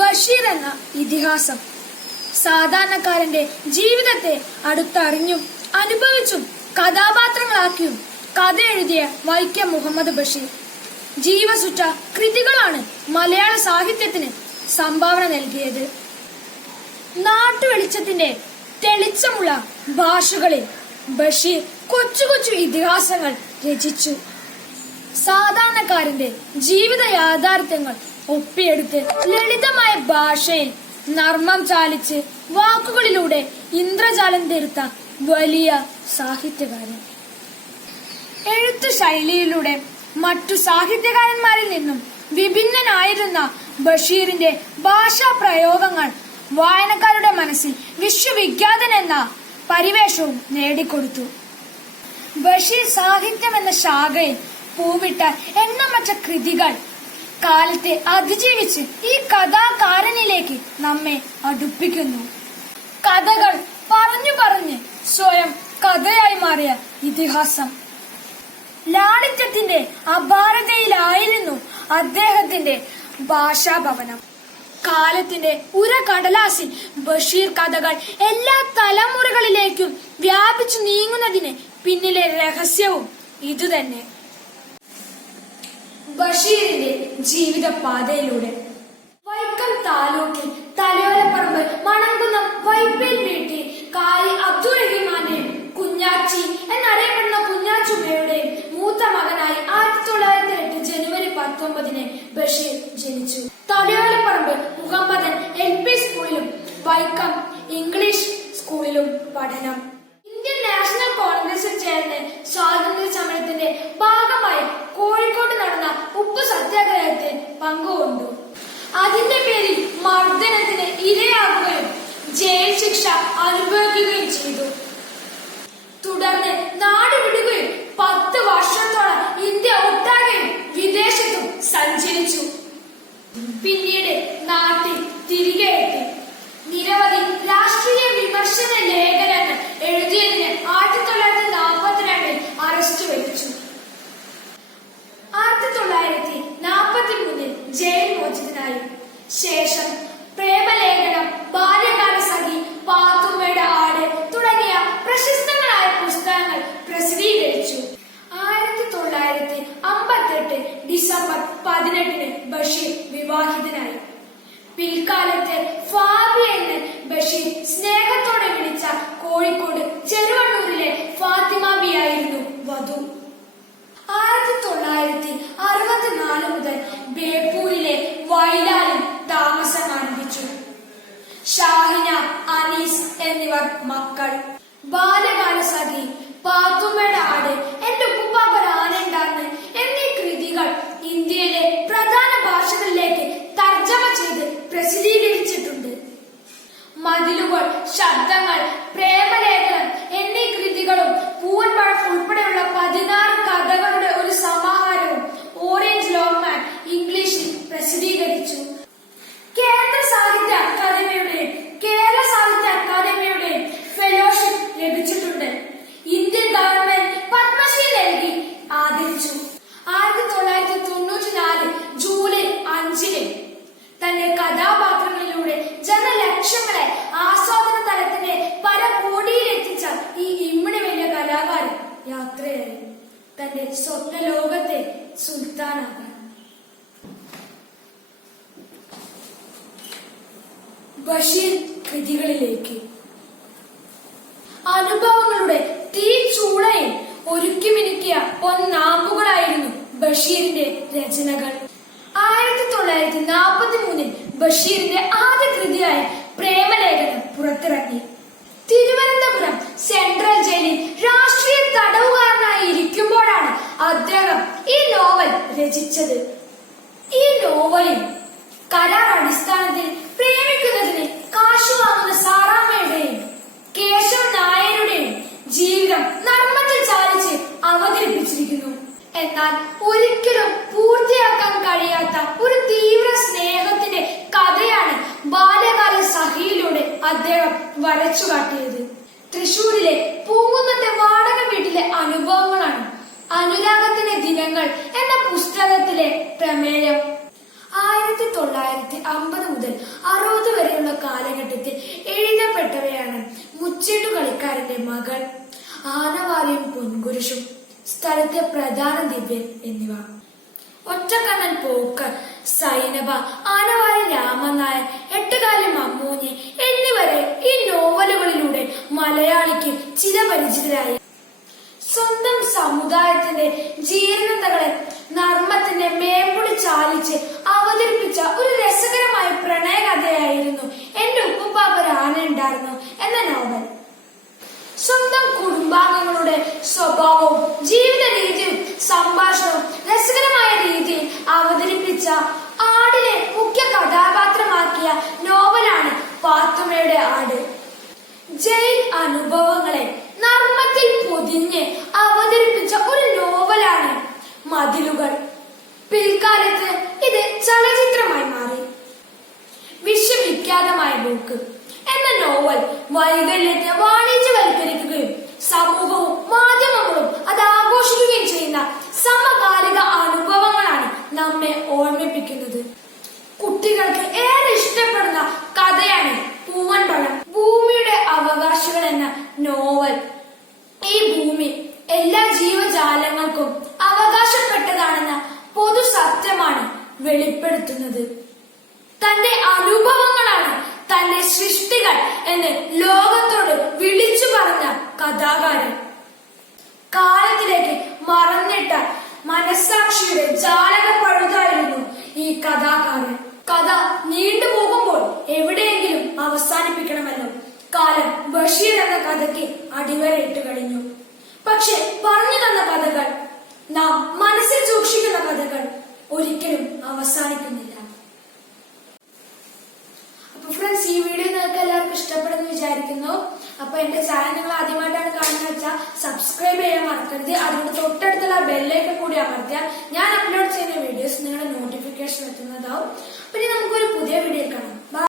ബഷീർ എന്ന ഇതിഹാസം. സാധാരണക്കാരന്റെ ജീവിതത്തെ അടുത്തറിഞ്ഞും അനുഭവിച്ചും കഥാപാത്രങ്ങളാക്കിയും കഥ എഴുതിയ വൈക്കം മുഹമ്മദ് ബഷീർ. ജീവസുറ്റ കൃതികളാണ് മലയാള സാഹിത്യത്തിന് സംഭാവന നൽകിയത്. നാട്ടുവെളിച്ചത്തിന്റെ തെളിച്ചമുള്ള ഭാഷകളിൽ ബഷീർ കൊച്ചു കൊച്ചു ഇതിഹാസങ്ങൾ രചിച്ചു. സാധാരണക്കാരന്റെ ജീവിത യാഥാർത്ഥ്യങ്ങൾ ഒപ്പിയെടുത്ത് ലളിതമായ ഭാഷയിൽ നർമ്മം ചാലിച്ച് വാക്കുകളിലൂടെ ഇന്ദ്രജാലം തീർത്ത വലിയ സാഹിത്യകാരൻ. എഴുത്തു ശൈലിയിലൂടെ മറ്റു സാഹിത്യകാരന്മാരിൽ നിന്നും വിഭിന്നനായിരുന്ന ബഷീറിന്റെ ഭാഷാ പ്രയോഗങ്ങൾ വായനക്കാരുടെ മനസ്സിൽ വിശ്വവിഖ്യാതൻ എന്ന പരിവേഷവും നേടിക്കൊടുത്തു. ബഷീർ സാഹിത്യം എന്ന ശാഖയിൽ പൂവിട്ട എണ്ണമറ്റ കൃതികൾ കാലത്തെ അതിജീവിച്ച് ഈ കഥാകാരനിലേക്ക് നമ്മെ അടുപ്പിക്കുന്നു. കഥകൾ പറഞ്ഞു പറഞ്ഞ് സ്വയം കഥയായി മാറിയ ഇതിഹാസം. ലാളിത്യത്തിന്റെ അപാരതയിലായിരുന്നു അദ്ദേഹത്തിന്റെ ഭാഷാഭവനം. കാലത്തിന്റെ ഉര കടലാസിൽ ബഷീർ കഥകൾ എല്ലാ തലമുറകളിലേക്കും വ്യാപിച്ചു നീങ്ങുന്നതിന് പിന്നിലെ രഹസ്യവും ഇതുതന്നെ. ബഷീറിന്റെ ജീവിത പാതയിലൂടെ വൈക്കം താലൂക്കിൽ തലയോലപ്പറമ്പ് മണങ്കുന്നം വൈപ്പിൽ വീട്ടിൽ കായി അബ്ദുൾ റഹീമാന്റെയും കുഞ്ഞാച്ചി എന്നറിയപ്പെടുന്ന കുഞ്ഞാച്ചുമ്മയുടെയും മൂത്ത മകനായി ആയിരത്തി തൊള്ളായിരത്തി എട്ട് ജനുവരി പത്തൊമ്പതിന് ബഷീർ ജനിച്ചു. തലയോലപ്പറമ്പ് മുഹമ്മദൻ എൽ പി സ്കൂളിലും വൈക്കം ഇംഗ്ലീഷ് സ്കൂളിലും പഠനം. ഇന്ത്യൻ നാഷണൽ കോൺഗ്രസിൽ ചേർന്ന് സ്വാതന്ത്ര്യ സമരത്തിന്റെ ഭാഗമായി കോഴിക്കോട് നടന്ന ഉപ്പ് സത്യാഗ്രഹത്തിൽ പങ്കുകൊണ്ടു. അതിന്റെ പേരിൽ മർദ്ദനത്തിന് ഇരയാകുകയും ശേഷം പ്രേമലേഖനം ബാല്യകാല സഖി പാത്തുമ്മയുടെ ആട് തുടങ്ങിയ പ്രശസ്തങ്ങളായ പുസ്തകങ്ങൾ പ്രസിദ്ധീകരിച്ചു. ആയിരത്തി തൊള്ളായിരത്തി അമ്പത്തെട്ട് ഡിസംബർ പതിനെട്ടിന് ബഷീർ വിവാഹിതനായി. പിൽക്കാലത്ത് ഫാബി എന്ന് ബഷീർ സ്നേഹത്തോടെ വിളിച്ച കോഴിക്കോട് ചെറുവണ്ണൂരിലെ ഫാത്തിമ ബിയായിരുന്നു വധു. ആയിരത്തി തൊള്ളായിരത്തി അറുപത്തിനാല് മുതൽ ബേപ്പൂരിലെ മക്കൾ. ബാലകാല സഖി പാത്തുമ്മയുടെ ആട് എന്റെ ഉപ്പുപ്പാപ്പൻ ആനയുണ്ടാന്ന് എന്നീ കൃതികൾ ഇന്ത്യയിലെ പ്രധാന ഭാഷകളിലേക്ക് തർജമ ചെയ്ത് പ്രസിദ്ധീകരിച്ചിട്ടുണ്ട്. മതിലുകൾ ശബ്ദങ്ങൾ പ്രേമലേഖനം എന്നീ കൃതികളും പൂവൻ പഴം ഉൾപ്പെടെയുള്ള പതിനാറ് സ്വപ്ന ലോകത്തെ ബഷീർ കൃതികളിലേക്ക്. അനുഭവങ്ങളുടെ തീ ചൂളയിൽ ഒരുക്കി മിനുക്കിയ പൊന്നാമ്പുകളായിരുന്നു ബഷീറിന്റെ രചനകൾ. ആയിരത്തി തൊള്ളായിരത്തി നാൽപ്പത്തി മൂന്നിൽ ബഷീറിന്റെ ആദ്യ കൃതിയായ പ്രേമലേഖനം പുറത്തിറങ്ങി. അദ്ദേഹം ഈ നോവൽ രചിച്ചത്. ഈ നോവലിൽ കരാർ അടിസ്ഥാനത്തിൽ പ്രേമിക്കുന്നതിന് കാശു വാങ്ങുന്ന സാറാമ്മയുടെയും കേശവ നായരുടെയും ജീവിതം നർമ്മത്തിൽ ചാലിച്ച് അവതരിപ്പിച്ചിരിക്കുന്നു. എന്നാൽ ഒരിക്കലും പൂർത്തിയാക്കാൻ കഴിയാത്ത ഒരു തീവ്ര സ്നേഹത്തിന്റെ കഥയാണ് ബാല്യകാല സഹിയിലൂടെ അദ്ദേഹം വരച്ചു കാട്ടിയത് തൃശൂരിലെ പൂങ്കുന്നത്തെ വാടക വീട്ടിലെ അനുഭവങ്ങളാണ് അനുരാഗത്തിന്റെ ദിനങ്ങൾ എന്ന പുസ്തകത്തിലെ പ്രമേയം. ആയിരത്തി തൊള്ളായിരത്തി അമ്പത് മുതൽ അറുപത് വരെയുള്ള കാലഘട്ടത്തിൽ എഴുതപ്പെട്ടവയാണ് മുച്ചീട്ടു കളിക്കാരന്റെ മകൾ ആനവാരിയും പൊൻകുരിശും. സ്ഥലത്തെ പ്രധാന ദിവ്യൻ എന്നിവ. ഒറ്റക്കണ്ണൻ പോക്കർ സൈനബ ആനവാരി രാമനായർ എട്ടുകാലി മമ്മൂഞ്ഞി എന്നിവരെ ഈ നോവലുകളിലൂടെ മലയാളിക്ക് ചിരപരിചിതരായി സ്വന്തം സമുദായത്തിന്റെ ജീർണതകളെ നർമ്മത്തിന്റെ മേമ്പുടി ചാലിച്ച് അവതരിപ്പിച്ച ഒരു രസകരമായ പ്രണയകഥയായിരുന്നു എന്റെ ഉപ്പുപ്പാപ്പ ആന ഉണ്ടായിരുന്നു എന്ന നോവൽ. സ്വന്തം കുടുംബാംഗങ്ങളുടെ സ്വഭാവവും ജീവിത രീതിയും സംഭാഷണവും രസകരമായ രീതിയിൽ അവതരിപ്പിച്ച ആടിനെ മുഖ്യ കഥാപാത്രമാക്കിയ നോവലാണ് പാത്തുമ്മയുടെ ആട്. ജയിൽ അനുഭവങ്ങളെ എന്ന് ലോകത്തോട് വിളിച്ചു പറഞ്ഞ കഥാകാരൻ. കാലത്തിലേക്ക് മറന്നിട്ട മനസാക്ഷിയുടെ ജാലക പഴുതായിരുന്നു ഈ കഥാകാരൻ. കഥ നീണ്ടു പോകുമ്പോൾ എവിടെയെങ്കിലും അവസാനിപ്പിക്കണമല്ലോ കാലം ബഷീർ എന്ന കഥയ്ക്ക് അടിവരയിട്ട് കഴിഞ്ഞു. പക്ഷെ പറഞ്ഞു തന്ന കഥകൾ നാം മനസ്സിൽ സൂക്ഷിക്കുന്ന കഥകൾ ഒരിക്കലും അവസാനിക്കുന്നില്ല. അപ്പൊ ഫ്രണ്ട്സ് ഈ വീഡിയോ വിചാരിക്കുന്നു. അപ്പൊ എന്റെ ചാനൽ നിങ്ങൾ ആദ്യമായിട്ടാണ് കാണുന്നത് വെച്ചാൽ സബ്സ്ക്രൈബ് ചെയ്യാൻ മറക്കരുത്. അതുകൊണ്ട് തൊട്ടടുത്തുള്ള ബെല്ലൈക്കൺ കൂടി അമർത്തിയാൽ ഞാൻ അപ്ലോഡ് ചെയ്യുന്ന വീഡിയോസ് നിങ്ങളുടെ നോട്ടിഫിക്കേഷൻ എത്തുന്നതാവും. പിന്നെ നമുക്കൊരു പുതിയ വീഡിയോ കാണാം.